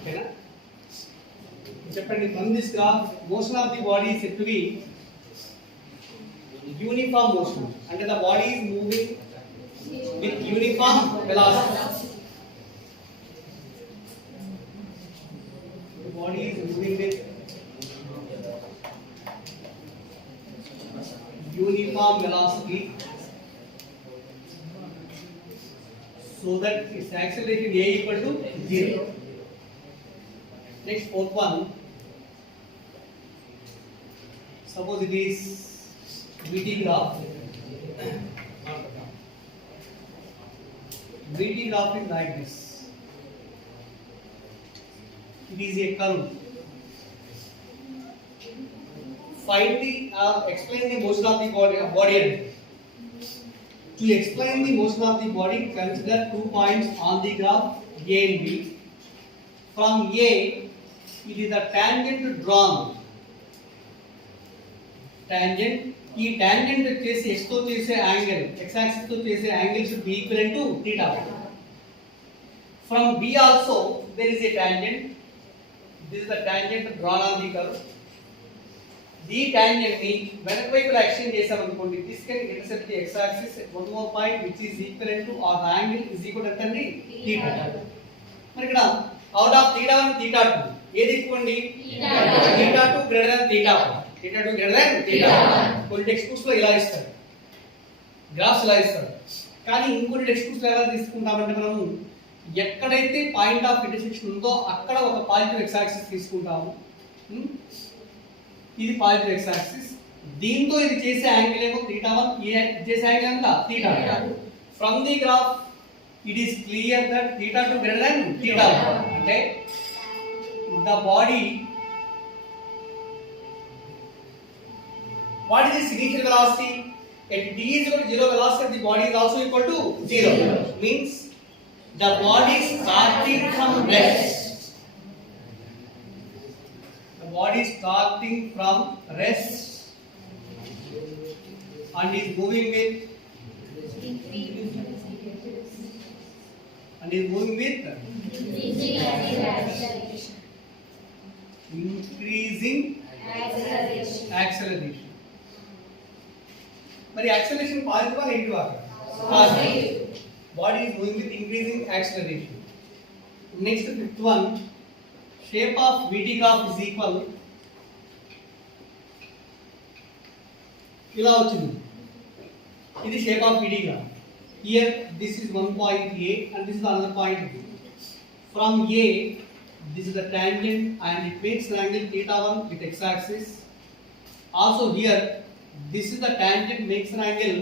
ఓకేనా చెప్పండి from this graph motion of the body is said to be uniform motion and the body is moving with uniform velocity. The body is moving with uniform velocity so that its acceleration a equal to 0. Next fourth one, suppose it is VT graph. VT graph is like this. It is a curve. Find the explain the motion of the body. To explain the motion of the body, consider 2 points on the graph A and B. From A, it is a tangent drawn. Tangent. ఈ tangent వచ్చేసి x తో చేసే angle x axis తో చేసే angle should be equivalent to theta. From B also there is a tangent. This is the tangent drawn on the curve. The tangent ని వెనక వైపులా ఎక్స్టెండ్ చేసామనుకోండి, this can intersect the x axis at one more point which is equivalent to or the angle is equal to అండి theta. మరి ఇక్కడ out of theta 1 theta 2 ఏది ఎక్కువ అండి? theta 2 greater than theta 1. theta 2 greater than theta 1. కొన్ని టెక్స్ట్ బుక్స్ లో ఇలా ఇస్తారు, గ్రాఫ్స్ ఇలా ఇస్తారు. కానీ ఇంకొన్ని టెక్స్ట్ బుక్స్ లో ఎలా తీసుకుంటామంటే మనము ఎక్కడైతే పాయింట్ ఆఫ్ ఇంటర్సెక్షన్ ఉందో అక్కడ ఒక పాజిటివ్ ఎక్స్ యాక్సిస్ తీసుకుంటాము. ఇది పాజిటివ్ ఎక్స్ యాక్సిస్. దీంతో ఇది చేసే యాంగిల్ ఏమో theta 1, ఈ చేసే యాంగిల్ ఎంత theta 2. From the graph it is clear that theta 2 greater than theta 1. అంటే the body, what is its initial velocity? At t is equal to 0 velocity, the body is also equal to 0. Means the body is starting from rest. The body is starting from rest and is moving with increasing acceleration. మరి acceleration positive ఆ నెగటివ్ ఆ? Positive. Body is moving with increasing acceleration. Next fifth one, shape of VT graph is equal, ఇలా వచ్చింది. ఇది shape of VT graph. Here this is one point A and this is another point B. From A, this is the tangent and it makes an angle theta 1 with x axis. Also here, this is the tangent makes an angle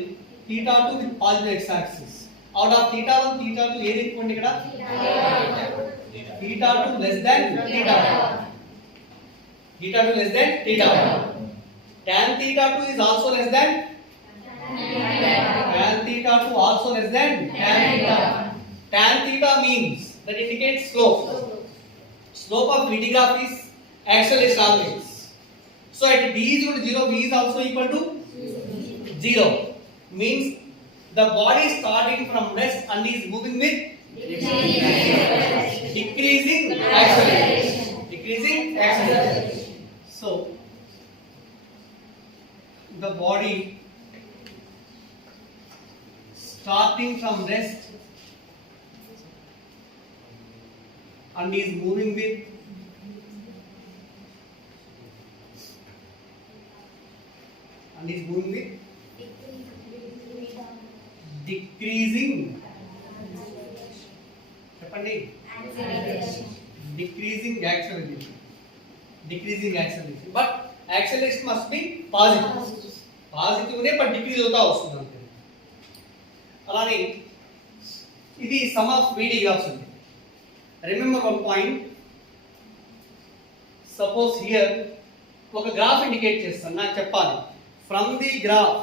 theta 2 with positive x axis. Out of theta 1, theta 2 ఏది ఎక్కువ అండి ఇక్కడ? theta 2 less than theta 1. theta 2 less than theta 1. Tan theta 2 is also less than tan theta 2 also less than tan theta 1. Tan theta means that indicates slope. Slope of VT graph is acceleration always. So at d is equal to 0, v is also equal to 0. Means the body is starting from rest and is moving with decreasing acceleration. Decreasing acceleration. So the body starting from rest and is moving with decreasing చెప్పండి decreasing acceleration. Decreasing acceleration, but acceleration must be positive. Positive నే but decrease అవుతా వస్తుంది అంతే. అలానే ఇది sum of VT graphs అండి. Remember one point. Suppose here ఒక graph indicate చేస్తాను, నాకు చెప్పాలి from the graph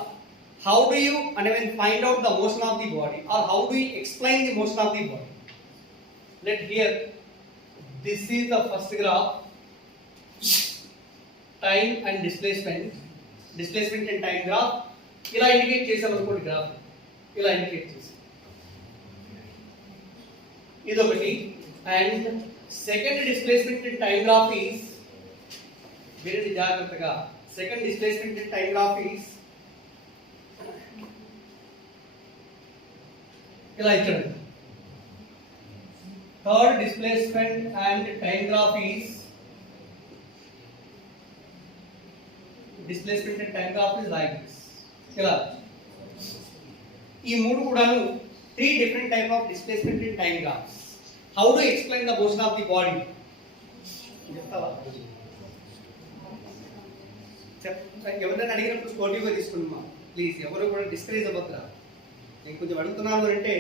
how do you and when find out the motion of the body or how do you explain the motion of the body. Let here this is the first graph, time and displacement and time graph. ఇలా ఇండికేట్ చేసాం అనుకోండి, గ్రాఫ్ ఇలా ఇండికేట్ చేసాం. ఇదొకటి and Second displacement in time graph is very జాగ్రత్తగా. Second displacement in time graph is ఇలా ఇచ్చాడు. Third displacement and time graph is displacement and time graph is like this. ఇలా ఈ మూడు కూడాను 3 different type of displacement in time graphs. How to explain the motion of the body? ఎవరైనా అడిగినప్పుడు స్పోర్టివ్గా తీసుకున్నామా ప్లీజ్, ఎవరు కూడా డిస్కరేజ్ అవ్వద్దురా. నేను కొంచెం అడుగుతున్నాను అంటే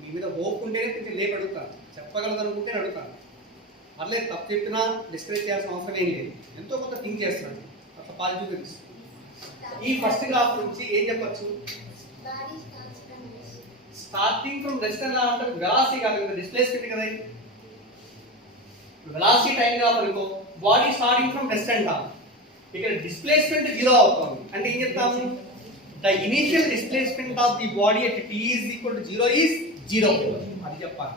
మీ మీద హోప్ ఉంటేనే కొంచెం లేపు అడుగుతాను, చెప్పగలదు అనుకుంటే అడుగుతాను. పర్లేదు, తప్పు చెప్పినా డిస్కరేజ్ చేయాల్సిన అవసరం ఏం లేదు. ఎంతో కొంత థింక్ చేస్తున్నాను, అట్లా పాజిటివ్గా తీసుకుంటాను. ఈ ఫస్ట్ గ్రాఫ్ నుంచి ఏం చెప్పచ్చు? స్టార్టింగ్ ఫ్రమ్ రెస్ట్ ఎలా అంటే వెలాసిటీ కాదు కదా, డిస్ప్లేస్మెంట్ కదా. వెలాసిటీ టైం గ్రాఫ్ అనుకో, బాడీ స్టార్టింగ్ ఫ్రమ్ రెస్ట్ అంటాం. ఇక్కడ డిస్ప్లేస్మెంట్ 0 అవుతుంది అంటే ఏం చెప్తాము? The initial displacement of the body at t is equal to 0 is 0 అది చెప్పాలి.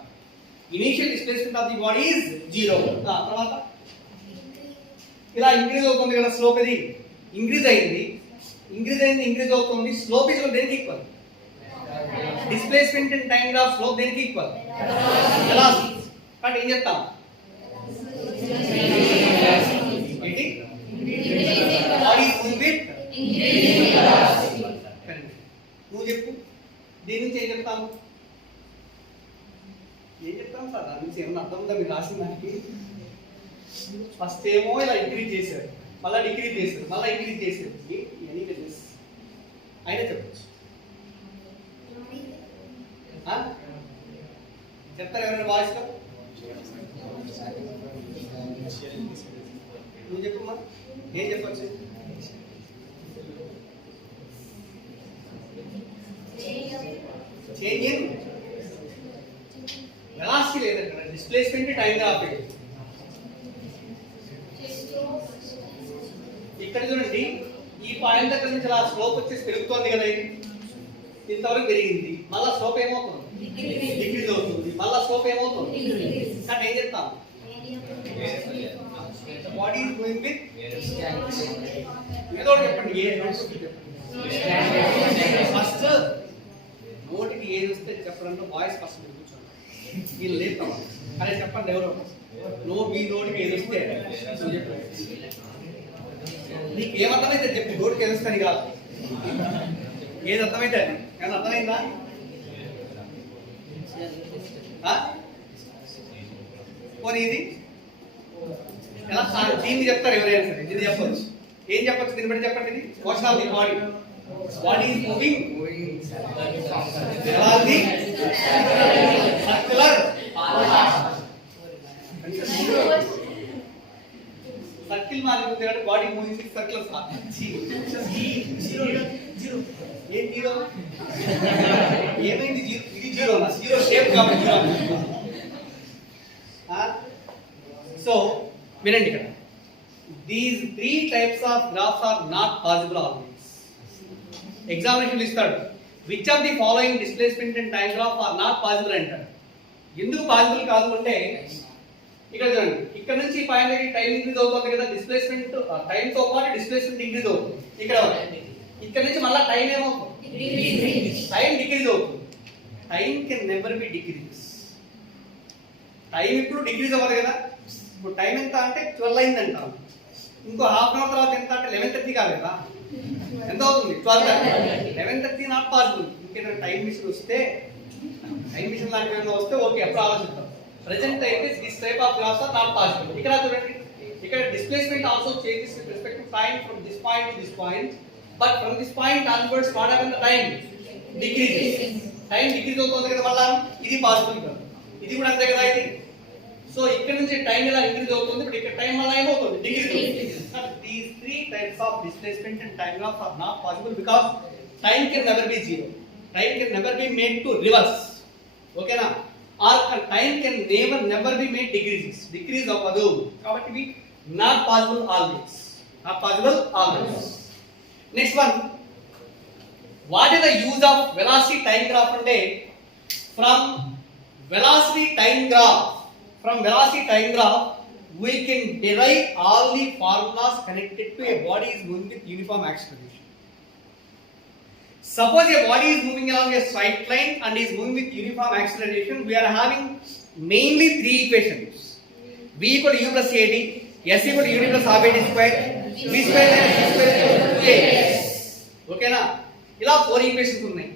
Initial displacement of the body is 0. తర్వాత ఇలా ఇంక్రీజ్ అవుతుంది కదా స్లోప్, ఇది ఇంక్రీజ్ అయింది ఇంక్రీజ్ అవుతుంది. స్లోప్ ఇస్ దేనికి equal? Displacement in time graph slope దేనికి ఈక్వల్? వెలాసిటీ. కాబట్టి ఏం చెప్తాం? ఏంటి? Body moving with increasing velocity. నువ్వు చెప్పు, దీని నుంచి ఏం చెప్తాము? ఏం చెప్తాం సార్? దాని నుంచి ఏమన్నా అర్థం ఉందా మీరు రాసిన దానికి? ఫస్ట్ ఏమో ఇలా ఇంక్రీజ్ చేశారు, మళ్ళీ డిక్రీజ్ చేశారు, మళ్ళీ ఇంక్రీజ్ చేశారు. ఎనీ బిజినెస్ అయినా చెప్పచ్చు. చెప్తారు ఎవరైనా వాయిస్లో? నువ్వు చెప్పమ్మా, ఏం చెప్పచ్చు? చేంజ్ ఇన్ వెలాసిటీ లేదంట, డిస్ప్లేస్మెంట్ టైం గ్రాఫ్. ఇక్కడ చూడండి, ఈ పాయింట్ దగ్గర నుంచి అలా స్లోప్ వచ్చేసి పెరుగుతోంది కదా, ఇది ఇంతవరకు పెరిగింది. మళ్ళా స్లోప్ ఏమవుతుంది? డిక్రీజ్ అవుతుంది. మళ్ళా స్లోప్ ఏమవుతుంది? కానీ ఏం చెప్తాం? బాడీ ఇస్ గోయింగ్ విత్ ఏదో చెప్పండి. ఫస్ట్ నోటికి ఏది వస్తే చెప్పడంలో వాయిస్ ఫస్ట్ కూర్చోండి, వీళ్ళు లేపుతాం. అదే చెప్పండి, ఎవరో మీ నోటికి ఏది వస్తే చెప్పండి. నీకు ఏమర్థమైతే చెప్పు, నోటికి ఏది వస్తాను కాదు, ఏది అర్థమైతే అది. కానీ అర్థమైందా? పోనీ ఇది ఎలా దీన్ని చెప్తారు ఎవరైనా సరే, ఇది చెప్పచ్చు. ఏం చెప్పచ్చు దీన్ని బట్టి చెప్పండి? ఇది motion of the body. Body is moving along the circular circle మారింది అంటే బాడీ మూవింగ్ సర్కిల్. ఏం జీరో? ఏమైంది జీరో? ఇది జీరో, జీరో షేప్ కాబట్టి జీరో. సో వినండి, ఇక్కడ these 3 types of graphs are not possible always. Examination ఇస్తాడు, which of the following displacement and time graph are not possible అంటాడు. ఎందుకు పాసిబుల్ కాదు అంటే ఇక్కడ చూడండి, ఇక్కడ నుంచి పాయింట్ దగ్గర టైం ఇంక్రీజ్ అవుతుంది కదా, డిస్ప్లేస్మెంట్ టైం తో పాటు డిస్ప్లేస్మెంట్ ఇంక్రీజ్ అవుతుంది. ఇక్కడ నుంచి మళ్ళీ టైం ఏమవుతుంది? టైం డిక్రీజ్ అవుతుంది. Time can never be decrease. Time ఇప్పుడు డిక్రీజ్ అవ్వదు కదా. ఇప్పుడు టైం ఎంత అంటే 12 అయింది అంటాం, ఇంకో హాఫ్ అన్ అవర్ తర్వాత ఎంత అంటే 11:30 కాదు కదా, ఎంత అవుతుంది? 12. 11:30 నాట్ పాసిబుల్. ఇంకేదైనా టైం మిషన్ వస్తే, టైం మిషన్ లాంటివి ఏమైనా వస్తే ఓకే, అప్పుడు ఆలోచిద్దాం. ప్రెజెంట్ అయితే this type of graphs are not possible. ఇక్కడ చూడండి, ఇక్కడ displacement also changes with respect to time from this point to this point, but from this point onwards what happen? The time decreases. Time decrease అవుతుంది కదా, మళ్ళీ ఇది పాసిబుల్ కాదు. ఇది కూడా అంతే కదా ఇది. సో ఇక్కడ నుంచి టైం ఎలా ఇంక్రీజ్ అవుతుంది, ఇప్పుడు ఇక్కడ టైం మళ్ళీ ఏమవుతుంది? డిక్రీజ్ అవుతుంది. These 3 types of displacement and time graphs are not possible because time can never be zero. Time can never be made to reverse. Okay na? Or time can never be made decrease avvadu. Kabatti we not possible always. Not possible always. Next one. What is the use of velocity time graph ante? From velocity time graph from velocity time graph we can derive all the formulas connected to a body is moving with uniform acceleration. Suppose a body is moving along a straight line and is moving with uniform acceleration, we are having mainly three equations. V equal to u plus ad, s equal to u plus half ad square, v square minus c square equal to 2as. Okay na? ఇలా 4 equations ఉన్నాయి.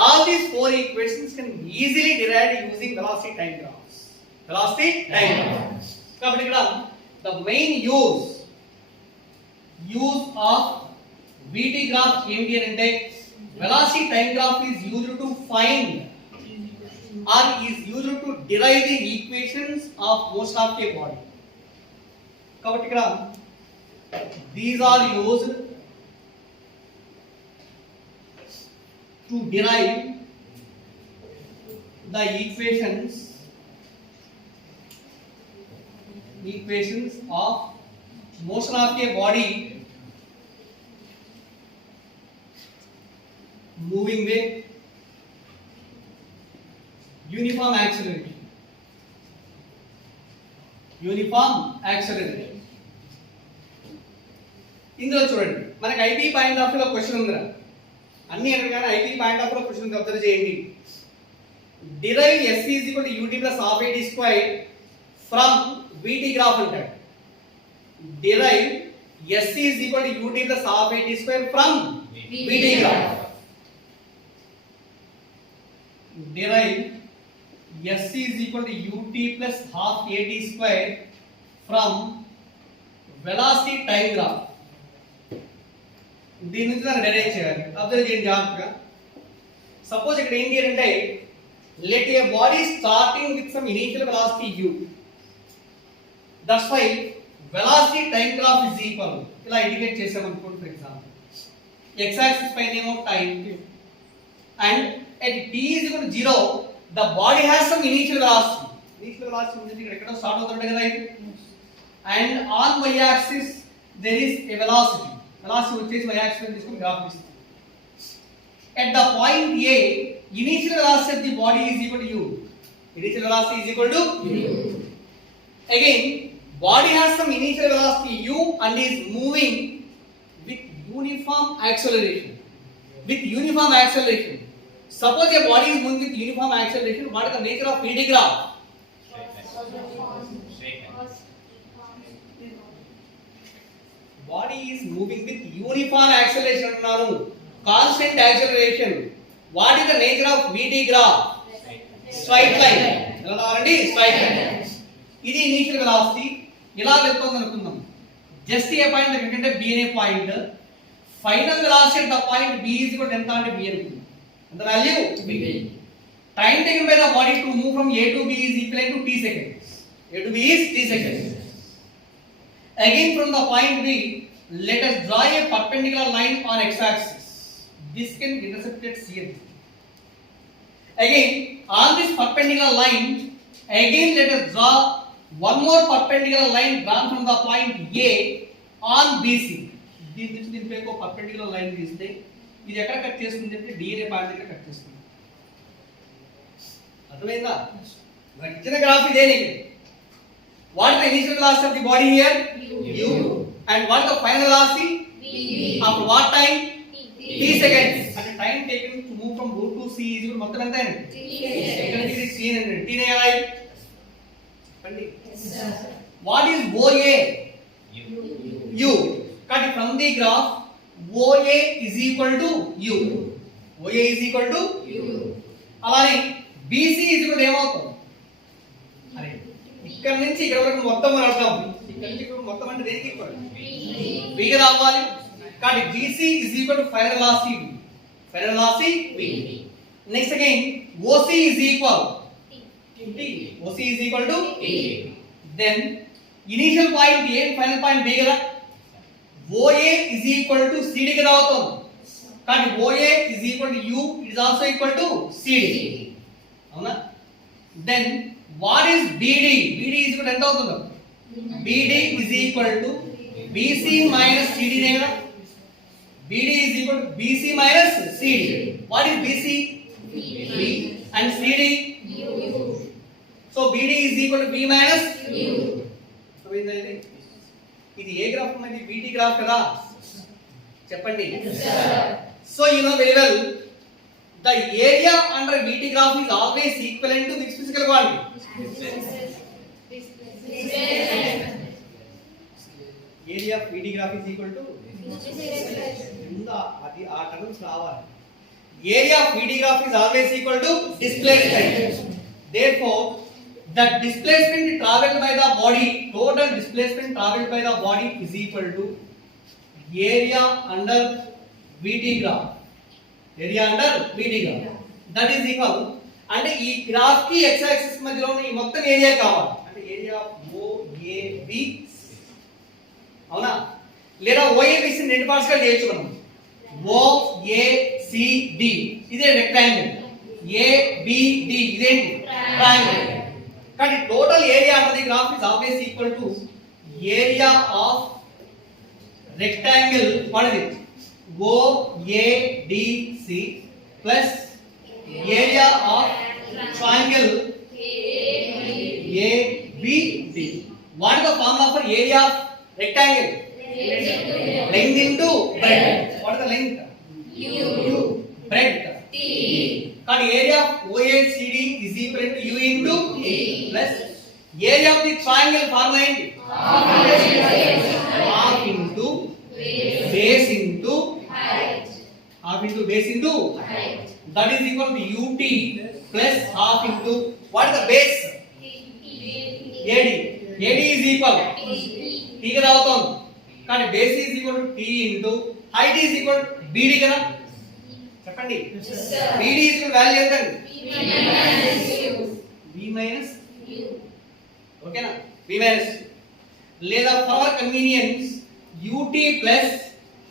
All these 4 equations can easily derived using velocity time graphs. Velocity time graphs. కాబట్టి ఇక్కడ the main use of VT graph ఏంటి అంటే velocity time graph is used to find or is used to derive the equations of motion of a body. కాబట్టి ఇక్కడ these are used to derive the equations of motion of a body moving with uniform acceleration. ఇందులో చూడండి మనకి IP point of low question ఉందిరా, అన్ని అనగానే IP point of low question observe చేయండి. Derive s is equal to UT plus half AT square from VT graph అంటాడు. Derive s is equal to UT plus half AT square from VT graph. Derive s is equal to ut plus half at square from velocity time graph. దీని నుంచి దాన్ని డెరైవ్ చేయాలి. అబ్జర్వ్ చేయండి జాగ్రత్తగా. సపోజ్ ఇక్కడ ఏంటి అంటే let a body starting with some initial velocity u, that's why velocity time graph is equal, ఇలా ఇండికేట్ చేసాం అనుకోండి. ఫర్ ఎగ్జాంపుల్ x axis పైన ఏమో time and at t is equal to 0 the body has some initial velocity. Initial velocity means ikkada start avutunda kada ఇది, and on y axis there is a velocity. Velocity వచ్చేసి y axis లో తీసుకొని గ్రాఫ్ ఇస్తుంది. At the point A initial velocity of the body is equal to u. Initial velocity is equal to u. Again body has some initial velocity u and is moving with uniform acceleration. Suppose a body is moving with uniform acceleration, what is the nature of VT graph? Body is moving with uniform acceleration annaru, constant acceleration. What is the nature of VT graph? Straight line. ఎలా రావాలండి? Straight line. ఇది initial velocity ఇలా వెళ్తుంది అనుకుందాం. Just a point దగ్గర అంటే B అనే point, final velocity at the point B is equal to ఎంత అంటే B అనుకుందాం. The value B. Time taken by the body to move from A to B is equivalent to t seconds. A to B is t seconds. Again from the point B, let us draw a perpendicular line on x-axis. This can intersect at C. Again on this perpendicular line, again let us draw one more perpendicular line drawn from the point A on BC. దీనిపై ఒక perpendicular line తీస్తే ఇది ఎక్కడ కట్ చేస్తుంది అంటే డి అనే పాయింట్ దగ్గర కట్ చేస్తుంది. అర్థమైందా? మరి ఇచ్చిన గ్రాఫ్ ఇదేనికి what the initial velocity of the body here u and what the final velocity v after what time t seconds and the time taken to move from root to c is మొత్తం ఎంత అయినది t seconds. ఇది c ని t నే ఎలా చెప్పండి. what is oa u cut from the graph OA is equal to U. OA is equal to U. అలానే BC is equal to ఏమవుతుంది? అరే ఇక్కడ నుంచి ఇక్కడ వరకు మొత్తం రాద్దాం. ఇక్కడ నుంచి ఇక్కడ మొత్తం అంటే దేనికి ఈక్వల్? B కి రావాలి. కాబట్టి BC is equal to final velocity V. Final velocity V. Next again OC is equal T. OC is equal to T. Then initial point A and final point B కదా. OA is equal to CD కి రావుతుంది. కానీ OA is equal to U, it is also equal to CD. అవునా? Then what is BD? BD is equal to ఎంత అవుతుంది? BD is equal to BC minus CD నే కదా. BD is equal to BC minus CD. What is BC? B. And CD? U. So BD is equal to B minus U. ఇది ఏ గ్రాఫ్ అనేది BT graph కదా చెప్పండి. So you know very well the area under BT graph is always equivalent to which physical quantity? Area of BT graph is equal to అది ఆ టర్మ్స్ రావాలి. Area of BT graph is always equal to displacement. Therefore the displacement traveled by the body, total displacement traveled by the body is equal to area under BT graph. Area under BT graph. That is equal అంటే ఈ గ్రాఫ్ కి x axis మధ్యలో ఉన్న ఈ మొత్తం ఏరియా కావాలి. అంటే area OAB అవునా? లేదా OABC ని రెండు పార్ట్స్ గా చేయొచ్చు మనం. OACD ఇదే రెక్టాంగిల్. ABD ఇదేంటి? ట్రయాంగిల్. కానీ టోటల్ ఏరియా అంటది graph is always equal to area of rectangle what is it OADC plus area of triangle ABD. What is the formula for area of rectangle? length into breadth. What is the length? U. Breadth T. కానీ area of OACD is equal to U into T plus area of the triangle formula ఏంటి? half into base into height. Half into base into height. That is equal to UT plus half into what is the base? AD. AD is equal T కదా అవుతుంది. కానీ base is equal to T into height is equal to BD కదా చెప్పండి. BD is value ఎంత అండి? B minus U. ఓకేనా? B minus లేదా for convenience UT plus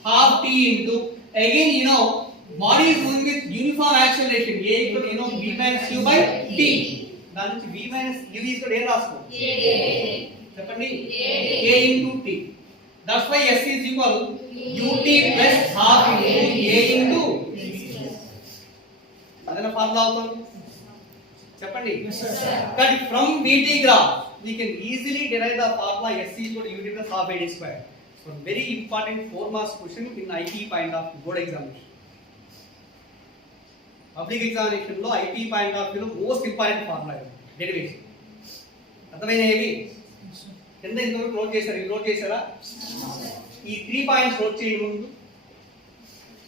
half T into again you know body is moving with uniform acceleration A equal you know B minus U by T. దాని నుంచి B minus U is equal ఏం రాసుకో చెప్పండి A into T. That's why S is equal UT plus half into A into అదన ఫార్ములా అవుతుంది చెప్పండి. కానీ from BT graph we can easily derive the formula S is equal to UT plus half AD square. So very important 4 marks question in IT point of board examination. Public examination లో IT point of view most important formula derivation. అర్థమైనా ఏవి కింద ఇంతవరకు నోట్ చేశారు. ఇది నోట్ చేశారా? ఈ 3 points note చేయండి ముందు.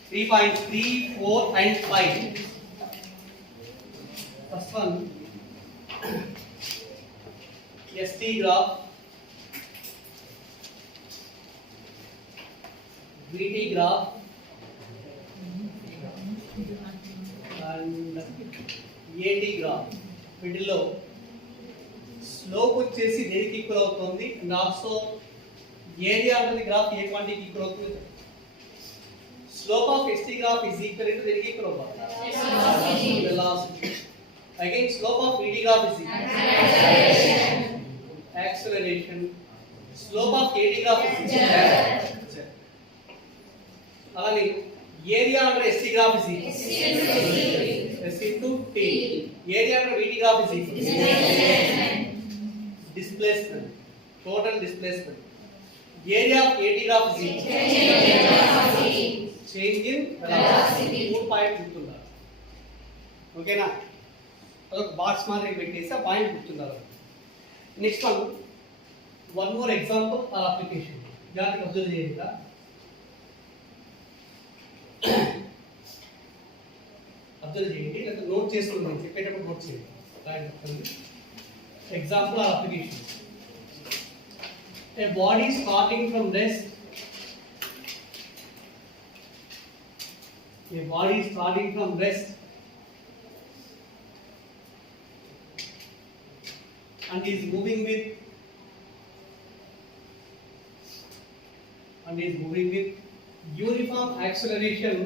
3.3, 4 and 5. First one ST graph, VT graph and AT graph. వీటిలో స్లోప్ వచ్చేసి దేనికి ఈక్వల్ అవుతుంది అండ్ ఆల్సో ఏరియా అనేది గ్రాఫ్ ఏ క్వాంటిటీకి ఈక్వల్ అవుతుంది. Slope of ST graph is equal to దేనికి ఈక్వల్ అవుతుంది? Velocity. Again slope of VT graph is acceleration. Slope of AT graph is అలాగే area under ST graph is S into T. Area under VT graph is equal to displacement, total displacement. Area of AT graph is equal to change in velocity. 4 point గుర్తుందా? ఓకేనా? అదొక box మాదిరి పెట్టేసి ఆ point గుర్తుండాలి. Next one more example or application. జాగ్రత్తగా observe చేయండి. Observe చేయండి లేదా నోట్ చేసుకోండి. చెప్పేటప్పుడు నోట్ చేయండి. Example or application. A body starting from rest. A body starting from rest and is moving with uniform acceleration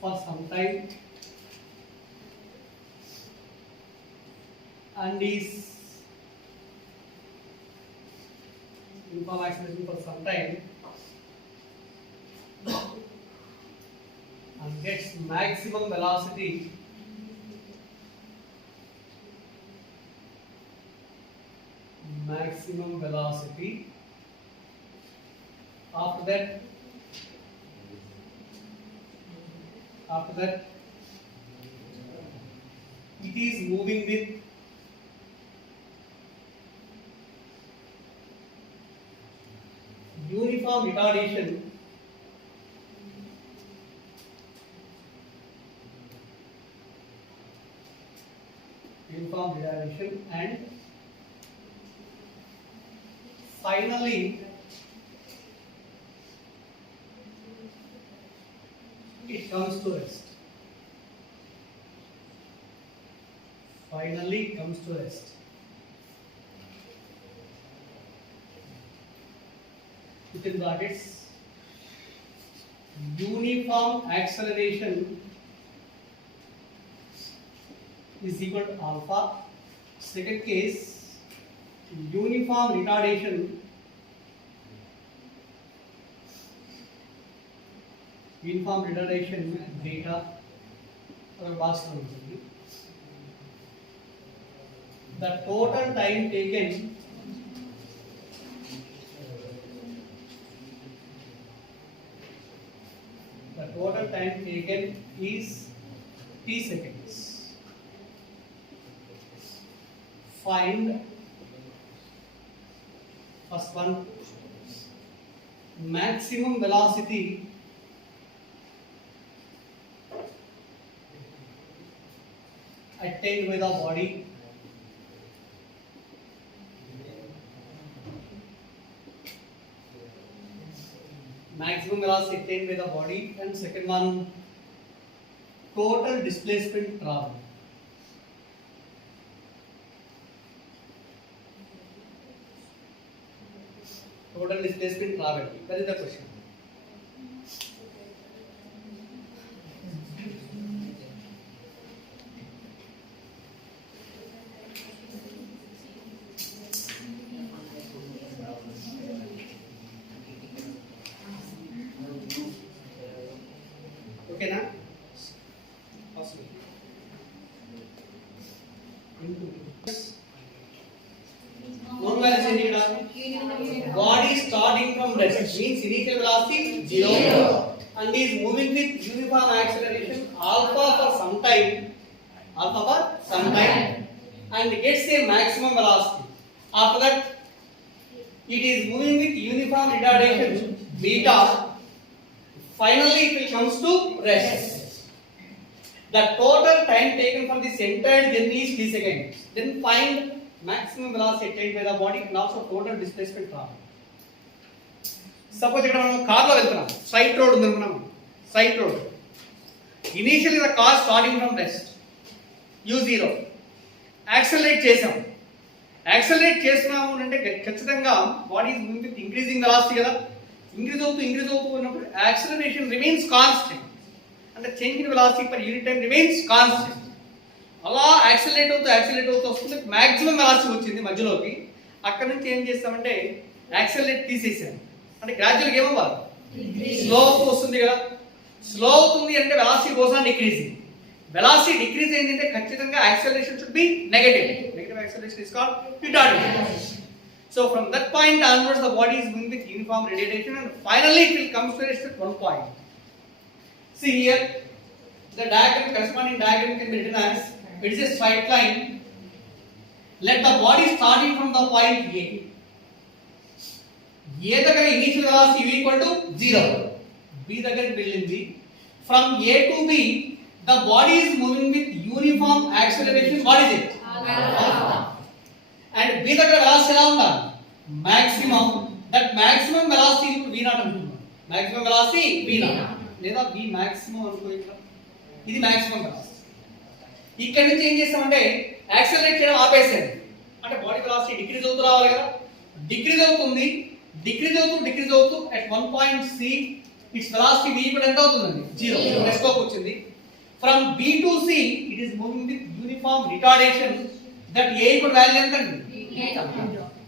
for some time and is uniform acceleration for some time and gets maximum velocity after that it is moving with uniform retardation and finally it comes to rest. Within brackets, uniform acceleration is equal to alpha. Second case, uniform retardation beta or basket ఉంటుంది. The total time taken is t seconds. Find first one, maximum velocity attained by the body and second one, total displacement travel. That is the question. Okay na? Possible. Body starting from rest means initial velocity 0 and is moving with uniform acceleration alpha for some time and gets a maximum velocity. After that it is moving with uniform retardation beta. Finally it will comes to rest. The total time taken for this entire journey is t seconds. Then find maximum velocity attained by the body and also total displacement travel. Suppose ఇక్కడ మనం కార్ లో వెళ్తున్నాం, site road ఉంది అనుకున్నాం. Straight road initially the car starting from rest u0 accelerate చేస్తున్నాము అంటే ఖచ్చితంగా body is moving with increasing velocity కదా. ఇంక్రీజ్ అవుతూ ఉన్నప్పుడు యాక్సెలరేషన్ రిమైన్స్ కాన్స్టెంట్ అంటే change in velocity per unit time remains constant. అలా యాక్సెలరేట్ అవుతూ వస్తుంది, మాక్సిమం వెలాసిటీ వచ్చింది మధ్యలోకి. అక్కడ నుంచి ఏం చేస్తామంటే యాక్సెలరేట్ తీసేసాం అంటే గ్రాడ్యువల్గా ఏమవ్వాలి, స్లో అవుతూ వస్తుంది కదా. స్లో అవుతుంది అంటే వెలాసిటీ కోసం డిక్రీజింగ్. వెలాసిటీ డిక్రీజ్ అయిందంటే ఖచ్చితంగా acceleration should be negative. Acceleration is called retardation. So from that point onwards the body is moving with uniform retardation and finally it will come to rest at one point. See here the corresponding diagram can be written as it is a straight line. Let the body starting from the point A. A దగ్గర initial velocity v equal to 0. B దగ్గరికి వెళ్ళింది. From A to B the body is moving with uniform acceleration. What is it? Alpha. And B దగ్గర velocity ఎలా ఉండాలి, maximum. That maximum velocity v naught అనుకుందాం. Maximum velocity v naught లేదా v maximum అనుకో. ఇది maximum velocity. ఇక్కడ నుంచి ఏం చేస్తామంటే యాక్సెలరేట్ చేయడం ఆపేసాడు అంటే బాడీ వెలాసిటీ డిక్రీజ్ అవుతూ రావాలి కదా. డిక్రీజ్ అవుతూ at one point C its velocity v ఇప్పుడు ఎంత అవుతుందండి, 0. రెస్ట్లోకి వచ్చింది. From B to C it is moving with uniform retardation. That A equal value ఎంత అండి,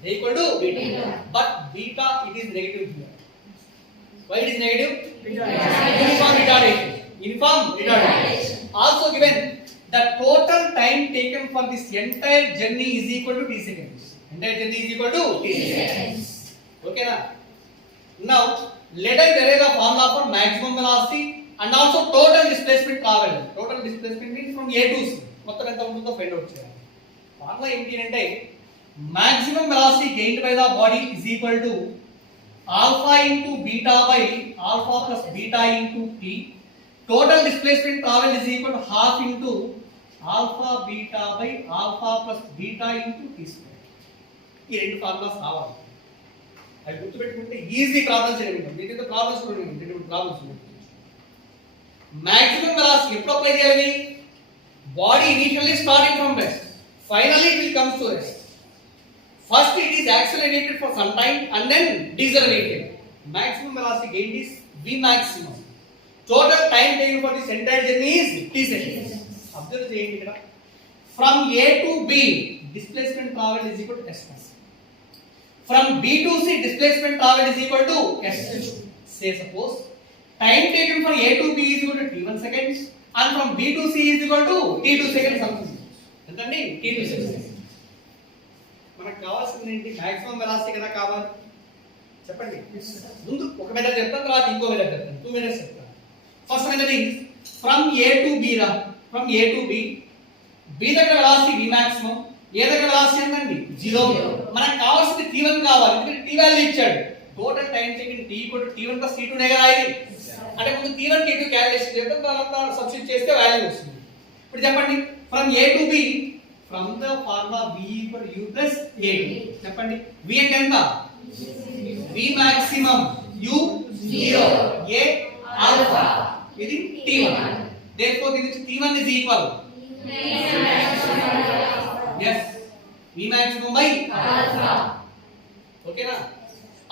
A equal to beta. But beta it is negative here. Why it is negative? Uniform retardation. Uniform retardation. Also given the total time taken for this entire journey is equal to t seconds. Entire journey is equal to t seconds. Okay na? Now let us derive the formula for maximum velocity and also total displacement traveled. Total displacement means from A to C. మొత్తం ఎంత ఉంటుందో find out చేయాలి. ఫార్ములా ఏంటి అంటే maximum velocity gained by the body is equal to alpha into beta by alpha plus beta into t. Total displacement traveled is equal to half into alpha beta by alpha plus beta into t square. ఈ రెండు ఫార్ములాస్ కావాలి. అవి గుర్తుపెట్టుకుంటే easy problems చేయగలుగుతాం. దీంట్లో ప్రాబ్లమ్స్ కూడా ఉన్నాయి. రెండు ప్రాబ్లమ్స్ ఉన్నాయి. maximum velocity ఎప్పుడు అప్లై చేయాలి? Body initially starting from rest, finally it will comes to rest. First it is accelerated for some time and then decelerated. Maximum velocity gained is v maximum. Total time taken for this entire journey is t seconds. Observe cheyandi ikkada. From A to B displacement traveled is equal to s plus. From B to C displacement traveled is equal to s. Say suppose time taken for A to B is equal to t1 seconds and from B to C is equal to t2 seconds something. Entandi? t2 seconds. మనకు కావాల్సింది ఏంటి? Maximum velocity కదా కావాలి. చెప్పండి. ముందు ఒక మెథడ్ చెప్తాను, తర్వాత ఇంకో మెథడ్ చెప్తాను. 2 మెథడ్స్ చెప్తాను. First method is from A to B రా. From A to B, B దగ్గర వెలాసిటీ వి మాక్సిమం, ఏ దగ్గర వెలాసిటీ ఎంతండి? 0. మనకు కావాల్సింది t1 కావాలి. ఎందుకంటే t వాల్యూ ఇచ్చాడు. Total time taken t equal to t1 plus t2 నే కదా ఇది. అంటే ముందు t1 t2 క్యాలిక్యులేషన్ చేద్దాం, తర్వాత సబ్స్టిట్యూట్ చేస్తే వాల్యూ వస్తుంది. ఇప్పుడు చెప్పండి from A to B. From the formula v equal to u plus a. చెప్పండి v అంటే ఎంత? v maximum, u 0, a alpha, ఇది t1. therefore this t1 is equal yes v maximum by alpha. Okay నా?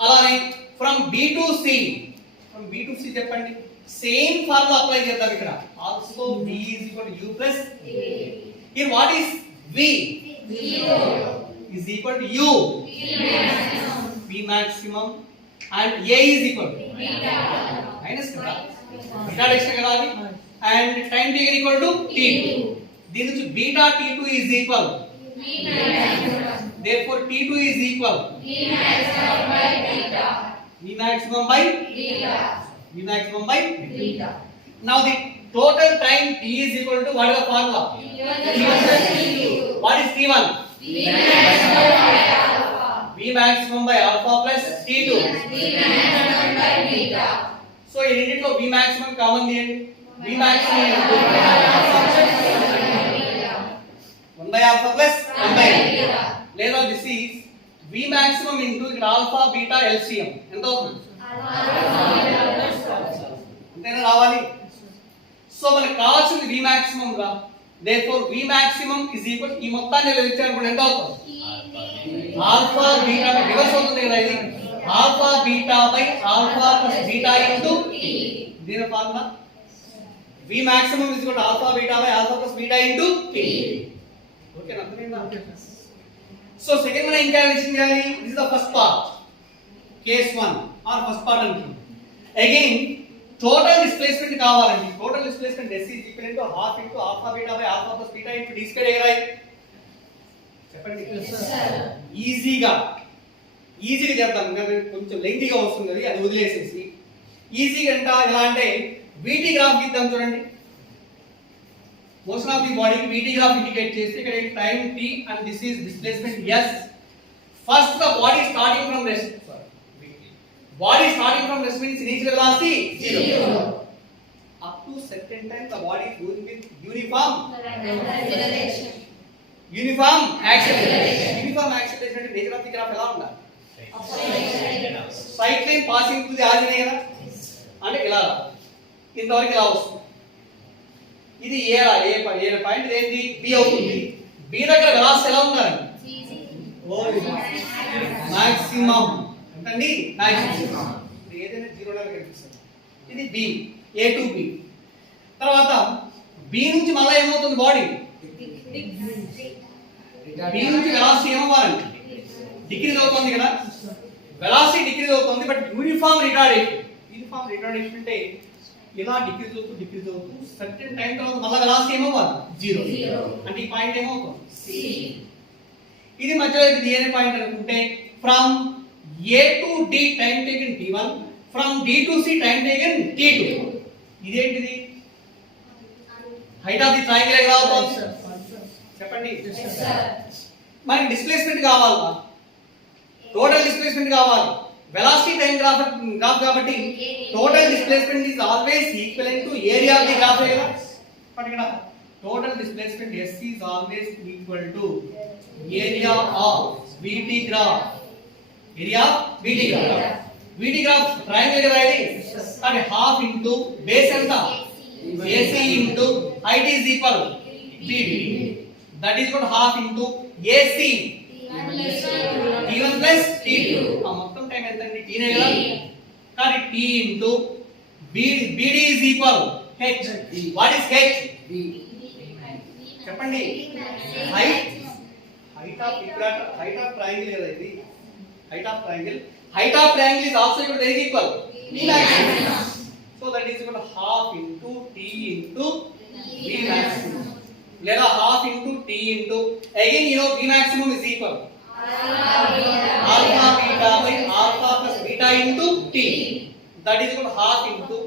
అలానే from b to c, from b to c చెప్పండి same formula apply చేద్దాం ఇక్కడ. also v is equal to u plus a. here what is V is equal to U, V maximum, and A is equal to minus kada, retardation kada adi, and time taken equal to T2. దీని నుంచి beta T2 is equal, therefore T2 is equal V maximum by beta. Now the total time T is equal to what is the formula? What is T1? V maximum by alpha plus T2. So in it లో V maximum common చేయండి. V maximum 1 by alpha plus 1 by beta. లేదా this is V maximum into ఇక్కడ alpha beta LCM ఎంత అవుతుంది? అంతేనా రావాలి? సో మనకు కావాల్సింది V maximum గా. therefore V maximum is equal ఈ మొత్తాన్ని ఇలా ఇచ్చారనుకోండి ఎంత అవుతుంది? ఆల్ఫా బీటా రివర్స్ అవుతుంది కదా ఇది. Alpha beta by alpha plus beta into దీని formula V maximum is equal to alpha beta by alpha plus beta into t. ఓకేనా? అర్థమైందా? సో సెకండ్ మనం ఏం క్యాలిక్యులేషన్ చేయాలి? This is the first part, case 1 or first part అనుకుందాం. Again total displacement కావాలండి. Total displacement s is equal to half into alpha beta by alpha plus beta into d square ఏ right? చెప్పండి. ఈజీగా చేద్దాం. కొంచెం లెంగ్తీగా వస్తుంది అది వదిలేసేసి ఈజీగా అంట ఎలా అంటే VT గ్రాఫ్ గీద్దాం చూడండి. మోషన్ ఆఫ్ ది బాడీకి VT గ్రాఫ్ ఇండికేట్ చేస్తే ఇక్కడ time t and this is displacement s. First the body starting from rest. Body starting from rest means initial velocity 0. Up to certain time the body is moving with uniform acceleration. Uniform acceleration అంటే nature of the graph ఎలా ఉండాలి? Straight line passing to the origin కదా, అంటే ఇలా ఇంతవరకు ఇలా వస్తుంది. ఇది ఏ పాయింట్ ఏంటి? బి అవుతుంది. బి దగ్గర వెలాసిటీ ఎలా ఉండాలి? మాక్సిమం అండి, మాక్సిమం. ఏదైనా 0 లాగా కనిపిస్తుంది. ఇది బి, ఏ టు బి. తర్వాత బి నుంచి మళ్ళీ ఏమవుతుంది? బాడీ బి నుంచి వెలాసిటీ ఏమవ్వాలండి? డిక్రీజ్ అవుతుంది కదా, వెలాసిటీ డిక్రీజ్ అవుతుంది, బట్ యూనిఫామ్ రిటార్డేషన్ అంటే ఇలా డిక్రీజ్ అవుతూ సర్టెన్ టైం తర్వాత మళ్ళీ వెలాసిటీ ఏమవ్వాలి, జీరో. అంటే ఈ పాయింట్ ఏమవుతుంది, ఇది మధ్యలో ఇది ఏ పాయింట్ అనుకుంటే from A to D time taken t1, from D to C time taken t2. ఇదేంటిది, హైట్ ఆఫ్ ది ట్రయాంగిల్ ఎలా అవుతుంది చెప్పండి. మనకి డిస్ప్లేస్మెంట్ కావాలా, టోటల్ డిస్ప్లేస్మెంట్ కావాలి, వెలాసిటీ టైం గ్రాఫ్ కాబట్టి total displacement is always equivalent to area of the graph కదా. బట్ ఇక్కడ total displacement S is always equal to area of VT graph. Area VT graph, VT graph triangle కదా ఇది, అంటే half into base ఎంత AC into height is equal BD, that is equal half into AC T1 plus T2. మొత్తం టైం ఎంత అండి, T నే కదా, కానీ T into BD is equal H. What is H చెప్పండి, హైట్ ఆఫ్ ట్రయాంగిల్ కదా ఇది, height of triangle is also equal to equal b maximum, so that is equal to half into t into b maximum, లేదా half into t into, again you know b maximum is equal alpha beta by alpha plus beta into t, that is equal to half into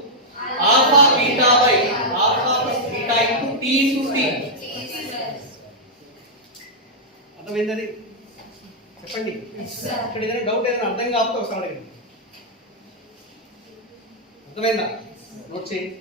alpha beta by alpha plus beta into t into t. అర్థమైంది చెప్పండి. ఇక్కడ ఏదైనా డౌట్ ఏదైనా అర్థం కాకపోతే ఒకసారి అడగండి. అర్థమైందా, నోట్ చేయండి.